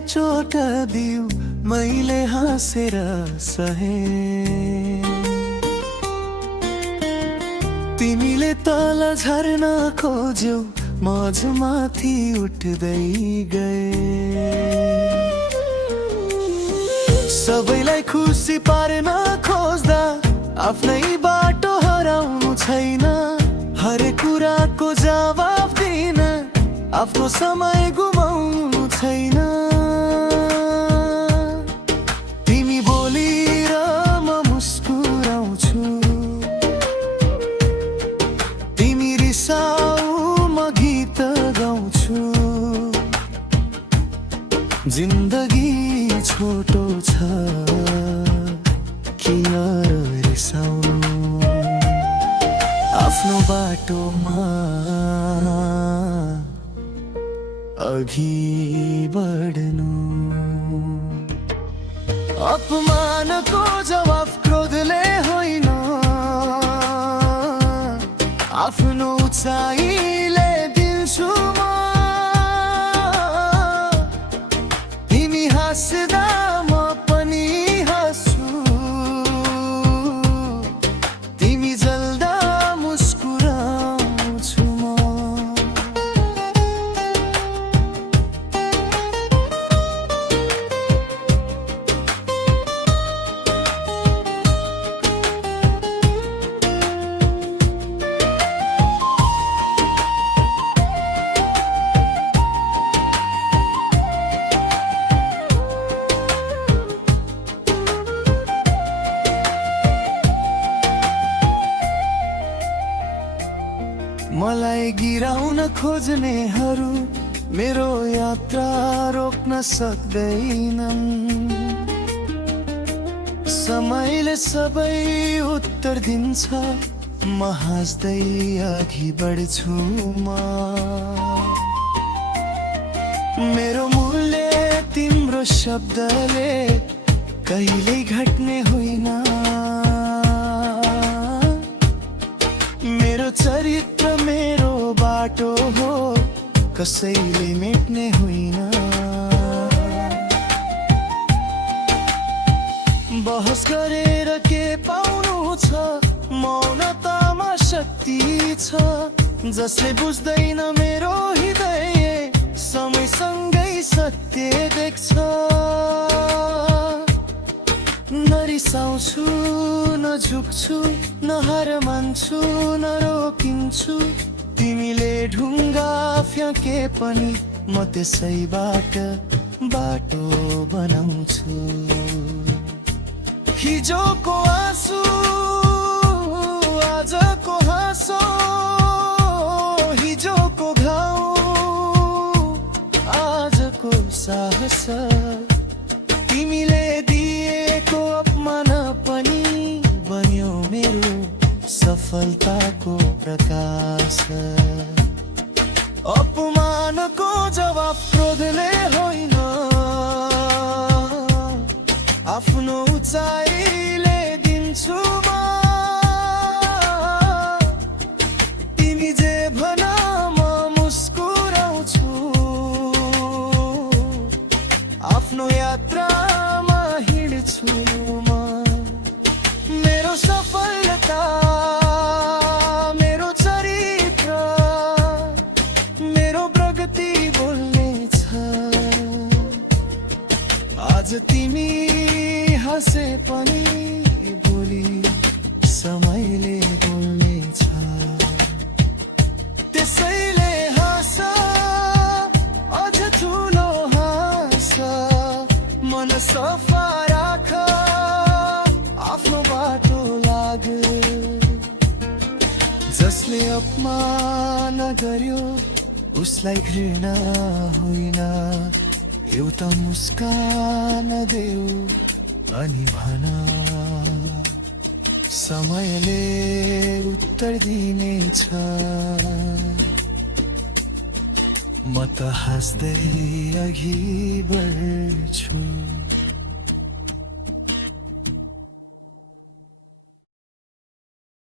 चोट दियो मैले हाँसेर सहे। तिमीले तल झर्न खोज्यौ माझमाथि उठ्दै गए। सबैलाई खुसी पार्न खोज्दा आफ्नै बाटो हराउनु छैन। हरेक कुराको जवाफ दिन आफ्नो समय गुमाउनु छैन। तिमी बोली र म मुस्कुराउँछु, तिमी रिसाउ म गीत गाउँछु। जिन्दगी छोटो छ किन रिसाउनु, आफ्नो बाटोमा अघि बढ्नु। अपमानको जवाफ क्रोधले होइन, आफ्नो उचाइले दिन्छु म। तिमी हाँस्दा म पनि हाँस्छु, तिमी जल्दा मुस्कुराउँछु म। मलाई गिराउन खोज्नेहरू मेरो यात्रा रोक्न सक्दैनन्। समयले सबै उत्तर दिन्छ, म हाँस्दै अघि बढ्छु म। मेरो मूल्य तिम्रो शब्दले कहिल्यै घट्ने होइन। मेरो चरित्र मेरो बाटो हो, कसैले मेट्ने होइन। बहस गरेर के पाउनु छ, मौनतामा शक्ति छ। जसले बुझ्दैन मेरो हृदय समयसँगै सत्य देख्छ। नरिसाउँछु न झुक्छु, न हार मान्छु न रोकिन्छु। तिमीले ढुङ्गा फ्याँके पनि म त्यसैबाट बाटो बनाउँछु। हिजोको आँसु आजको हाँसो, हिजोको घाउ आजको साहस। तिमीले दिएको अपमान पनि बन्यो मेरो सफलताको प्रकाश। अपमानको जवाफ क्रोधले होइन, आफ्नो उचाइले दिन्छु म। तिमी जे भन म मुस्कुराउँछु, आफ्नो यात्रामा हिँड्छु म। मेरो सफलता मेरो चरित्र मेरो प्रगति बोल्ने छ। आज तिमी हाँसे पनि भोलि समयले बोल्ने छ। त्यसैले हाँस अझ ठुलो हाँस, मन सफा राख, आफ्नो बाटो लाग। जसले अपमान गर्यो उसलाई घृणा होइन, एउटा मुस्कान देऊ अनि भन, समयले उत्तर दिनेछ। म त हाँस्दै अघि बढ्छु।